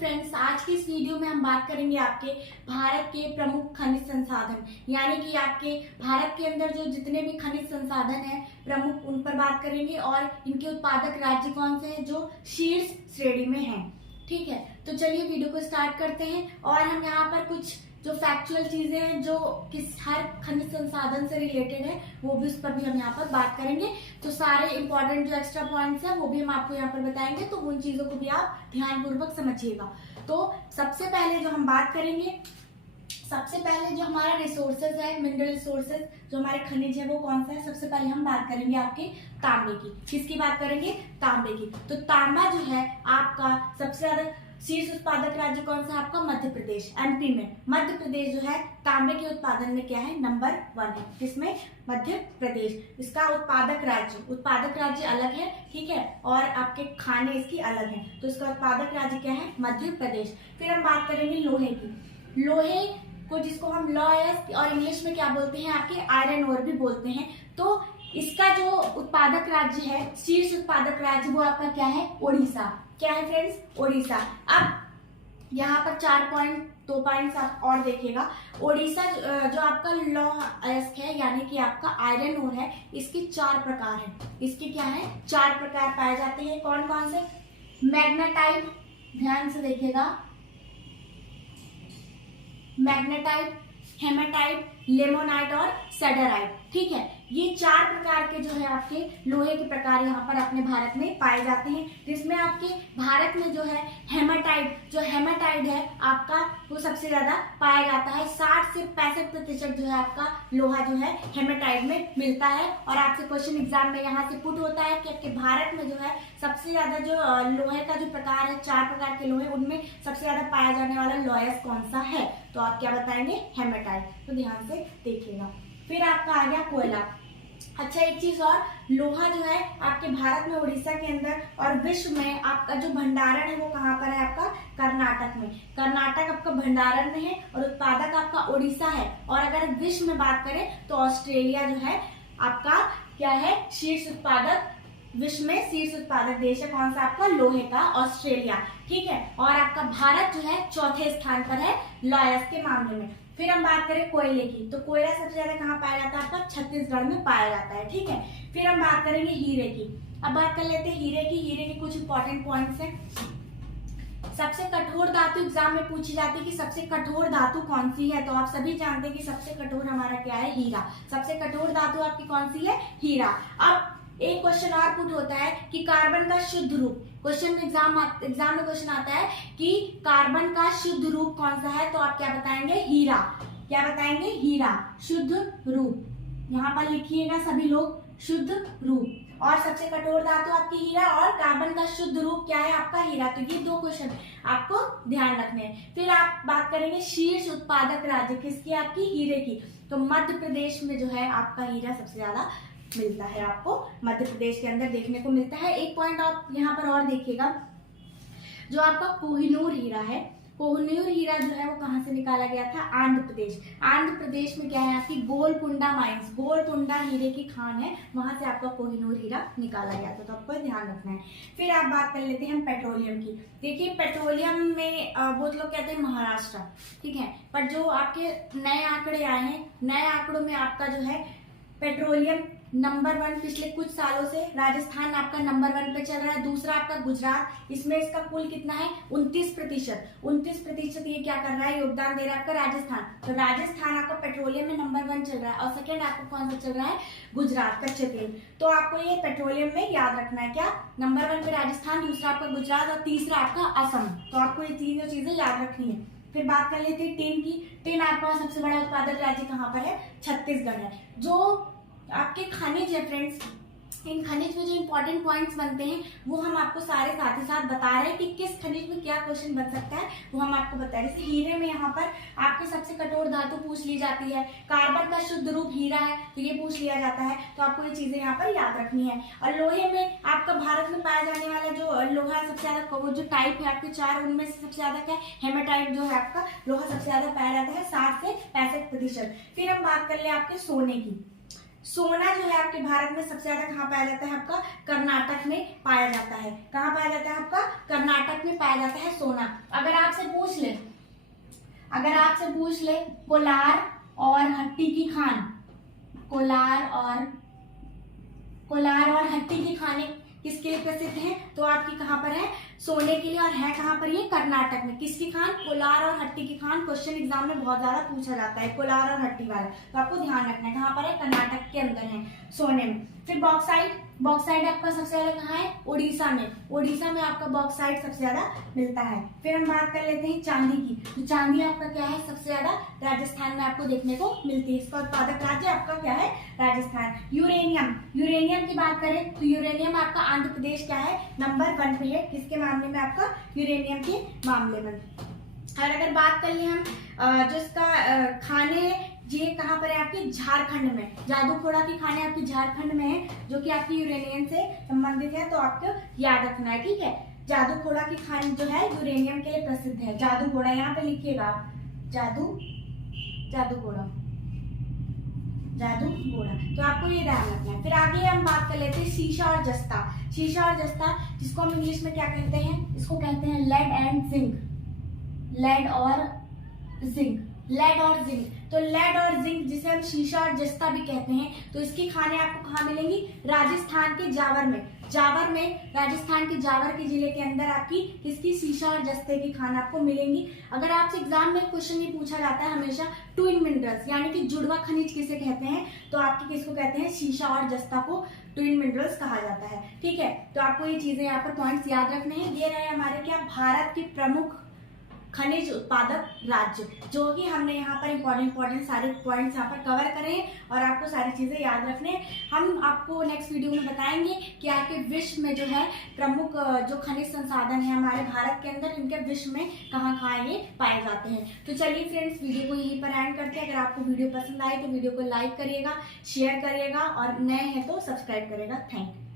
Friends, आज की इस वीडियो में हम बात करेंगे आपके भारत के प्रमुख खनिज संसाधन, यानी कि आपके भारत के अंदर जो जितने भी खनिज संसाधन हैं प्रमुख, उन पर बात करेंगे और इनके उत्पादक राज्य कौन से हैं जो शीर्ष श्रेणी में हैं। ठीक है, तो चलिए वीडियो को स्टार्ट करते हैं। और हम यहाँ पर कुछ जो फैक्चुअल चीजें हैं जो किस हर खनिज संसाधन से रिलेटेड है वो भी, उस पर भी हम यहाँ पर बात करेंगे। तो सारे इंपॉर्टेंट जो एक्स्ट्रा पॉइंट्स हैं वो भी हम आपको यहाँ पर बताएंगे, तो उन चीजों को भी आप ध्यानपूर्वक समझिएगा। तो सबसे पहले जो हम बात करेंगे, सबसे पहले जो हमारा रिसोर्सेज है, मिनरल रिसोर्सेज जो हमारे खनिज है वो कौन सा है। सबसे पहले हम बात करेंगे आपके तांबे की। किसकी बात करेंगे? तांबे की। तो तांबा जो है आपका सबसे ज्यादा शीर्ष उत्पादक राज्य कौन सा है आपका? मध्य प्रदेश। एमपी में मध्य प्रदेश जो है तांबे के उत्पादन में क्या है? नंबर 1 है। किसमें? मध्य प्रदेश। इसका उत्पादक राज्य अलग है, ठीक है, और आपके खाने इसकी अलग है, तो इसका उत्पादक राज्य क्या है? मध्य प्रदेश। फिर हम बात करेंगे लोहे की। लोहे को जिसको हम लॉयस और इंग्लिश में क्या बोलते हैं आपके? आयरन ओर भी बोलते हैं। तो इसका जो उत्पादक राज्य है, शीर्ष उत्पादक राज्य, वो आपका क्या है? ओडिशा। क्या है फ्रेंड्स? ओडिशा। अब यहाँ पर 2 पॉइंट्स आप और देखिएगा। ओडिशा जो आपका लौह अयस्क है, यानी कि आपका आयरन ओर है, इसके 4 प्रकार हैं। इसके क्या है? 4 प्रकार पाए जाते हैं। कौन कौन से? मैग्नेटाइट, ध्यान से देखिएगा, मैग्नेटाइट, हेमेटाइट, लेमोनाइट और सेडराइट। ठीक है, ये 4 प्रकार के जो है आपके लोहे के प्रकार यहाँ पर अपने भारत में पाए जाते हैं। जिसमें आपके भारत में जो है हेमेटाइट है आपका, वो सबसे ज्यादा पाया जाता है। 60 से 65% जो है आपका लोहा जो है हेमेटाइट में मिलता है। और आपसे क्वेश्चन एग्जाम में यहाँ से पुट होता है कि आपके भारत में जो है सबसे ज्यादा जो लोहे का जो प्रकार है, 4 प्रकार के लोहे, उनमें सबसे ज्यादा पाया जाने वाला लॉयस कौन सा है? तो आप क्या बताएंगे? हेमेटाइट। तो ध्यान से देखिएगा। फिर आपका आ गया कोयला। अच्छा, एक चीज और, लोहा जो है आपके भारत में, उड़ीसा के अंदर और विश्व में आपका जो भंडारण है वो कहाँ पर है आपका? कर्नाटक में। कर्नाटक आपका भंडारण में है और उत्पादक आपका उड़ीसा है। और अगर विश्व में बात करें तो ऑस्ट्रेलिया जो है आपका क्या है? शीर्ष उत्पादक, विश्व में शीर्ष उत्पादक देश है कौन सा आपका? लोहे का, ऑस्ट्रेलिया। ठीक है, और आपका भारत जो है 4थे स्थान पर है लॉयस के मामले में। फिर हम बात करें कोयले की, तो कोयला सबसे ज्यादा कहाँ पाया जाता है आपका? छत्तीसगढ़ में पाया जाता है। ठीक है, फिर हम बात करेंगे हीरे की। अब बात कर लेते हैं हीरे की। हीरे के कुछ इंपॉर्टेंट पॉइंट्स हैं। सबसे कठोर धातु एग्जाम में पूछी जाती है कि सबसे कठोर धातु कौन सी है, तो आप सभी जानते हैं कि सबसे कठोर हमारा क्या है? हीरा। सबसे कठोर धातु आपकी कौन सी है? हीरा। अब एक क्वेश्चन और पुट होता है कि कार्बन का शुद्ध रूप, क्वेश्चन में एग्जाम में क्वेश्चन आता है कि कार्बन का शुद्ध रूप कौन सा है, तो आप क्या बताएंगे? हीरा। क्या बताएंगे? हीरा। शुद्ध रूप यहाँ पर लिखिएगा सभी लोग, शुद्ध रूप। और सबसे कठोर धातु आपकी हीरा और कार्बन का शुद्ध रूप क्या है आपका? हीरा। तो ये 2 क्वेश्चन आपको ध्यान रखने हैं। फिर आप बात करेंगे शीर्ष उत्पादक राज्य किसकी? आपकी हीरे की। तो मध्य प्रदेश में जो है आपका हीरा सबसे ज्यादा मिलता है, आपको मध्य प्रदेश के अंदर देखने को मिलता है। एक पॉइंट आप यहाँ पर और देखिएगा, जो आपका कोहिनूर हीरा है, कोहिनूर हीरा जो है वो कहाँ से निकाला गया था? आंध्र प्रदेश। आंध्र प्रदेश में क्या है आपकी? गोलकुंडा माइंस, गोलकुंडा हीरे की खान है, वहां से आपका कोहिनूर हीरा निकाला गया था, तो आपको ध्यान रखना है। फिर आप बात कर लेते हैं हम पेट्रोलियम की। देखिए, पेट्रोलियम में बहुत लोग कहते हैं महाराष्ट्र, ठीक है, पर जो आपके नए आंकड़े आए हैं, नए आंकड़ों में आपका जो है पेट्रोलियम नंबर 1 पिछले कुछ सालों से राजस्थान आपका नंबर 1 पे चल रहा है। दूसरा आपका गुजरात, इसमें इसका कुल कितना है? 29%। 29% ये क्या कर रहा है? योगदान दे रहा है आपका राजस्थान। तो राजस्थान आपका पेट्रोलियम में नंबर 1 चल रहा है। और सेकंड आपको कौन सा चल रहा है? गुजरात, कच्चे तेल। तो आपको ये पेट्रोलियम में याद रखना है, क्या? नंबर 1 पे राजस्थान, दूसरा आपका गुजरात और तीसरा आपका असम। तो आपको ये तीनों चीजें याद रखनी है। फिर बात कर लेते हैं टिन की। टिन आपका सबसे बड़ा उत्पादक राज्य कहाँ पर है? छत्तीसगढ़ है। जो आपके खनिज है फ्रेंड्स, इन खनिज में जो इंपॉर्टेंट पॉइंट्स बनते हैं वो हम आपको सारे साथ ही साथ बता रहे हैं कि किस खनिज में क्या क्वेश्चन बन सकता है, वो हम आपको बता रहे हैं। जैसे हीरे में यहाँ पर आपके सबसे कठोर धातु पूछ ली जाती है, कार्बन का शुद्ध रूप हीरा है तो ये पूछ लिया जाता है, तो आपको ये चीजें यहाँ पर याद रखनी है। और लोहे में आपका भारत में पाया जाने वाला जो लोहा है सबसे ज्यादा, वो जो टाइप है आपके 4, उनमें से सबसे ज्यादा क्या? हेमेटाइट जो है आपका लोहा सबसे ज्यादा पाया जाता है, 60 से 65%। फिर हम बात कर ले आपके सोने की। सोना जो है आपके भारत में सबसे ज्यादा कहाँ पाया जाता है? आपका कर्नाटक में पाया जाता है। कहाँ पाया जाता है? आपका कर्नाटक में पाया जाता है सोना। अगर आपसे पूछ ले कोलार और हट्टी की खान, कोलार और हट्टी की खाने किसके लिए प्रसिद्ध है? तो आपकी कहाँ पर है? सोने के लिए। और है कहाँ पर? ये कर्नाटक में। किसकी खान? कोलार और हट्टी की खान। क्वेश्चन एग्जाम में बहुत ज्यादा पूछा जाता है कोलार और हट्टी वाला, तो आपको ध्यान रखना है। कहाँ पर है? कर्नाटक के अंदर है, सोने में। फिर बॉक्साइट आपका सबसे ज्यादा कहाँ है? उड़ीसा में। उड़ीसा में आपका बॉक्साइट सबसे ज्यादा मिलता है। फिर हम बात कर लेते हैं चांदी की। तो चांदी आपका क्या है? सबसे ज्यादा राजस्थान में आपको देखने को मिलती है। इसका उत्पादक राज्य आपका क्या है? राजस्थान। यूरेनियम की बात करें तो यूरेनियम आपका आंध्र प्रदेश क्या है? नंबर 1 पे है। किसके मामले में? आपका यूरेनियम के मामले में। और अगर बात कर ले हम जो इसका खाने है, ये कहाँ पर है? आपके झारखंड में। जादूखोड़ा की खाने आपकी झारखंड में है, जो कि आपकी यूरेनियम से संबंधित है, तो आपको याद रखना है, ठीक है। जादूखोड़ा की खान जो है यूरेनियम के लिए प्रसिद्ध है। जादूघोड़ा यहाँ पे लिखिएगा आप, जादूघोड़ा, तो आपको ये ध्यान रखना है। फिर आगे हम बात कर लेते हैं शीशा और जस्ता, जिसको हम इंग्लिश में क्या कहते हैं? इसको कहते हैं लेड और जिंक। तो लेड और जिंक जिसे हम शीशा और जस्ता भी कहते हैं, तो इसकी खाने आपको कहाँ मिलेंगी? राजस्थान के राजस्थान के जावर के जिले के अंदर आपकी किसकी? शीशा और जस्ते की खान आपको मिलेंगी। अगर आपसे एग्जाम में क्वेश्चन ये पूछा जाता है हमेशा, ट्विन मिनरल्स यानी कि जुड़वा खनिज किसे कहते हैं? तो आपकी किसको कहते हैं? शीशा और जस्ता को ट्विन मिनरल्स कहा जाता है, ठीक है। तो आपको ये चीजें यहाँ पर पॉइंट्स याद रखने हैं। ये रहे हमारे क्या? भारत के प्रमुख खनिज उत्पादक राज्य, जो कि हमने यहाँ पर इम्पोर्टेंट सारे पॉइंट्स यहाँ पर कवर करे हैं, और आपको सारी चीजें याद रखने हैं। हम आपको नेक्स्ट वीडियो में बताएंगे कि आपके विश्व में जो है प्रमुख जो खनिज संसाधन है हमारे भारत के अंदर, इनके विश्व में कहाँ ये पाए जाते हैं। तो चलिए फ्रेंड्स, वीडियो को यहीं पर एंड करते हैं। अगर आपको वीडियो पसंद आए तो वीडियो को लाइक करिएगा, शेयर करिएगा, और नए हैं तो सब्सक्राइब करिएगा। Thank you.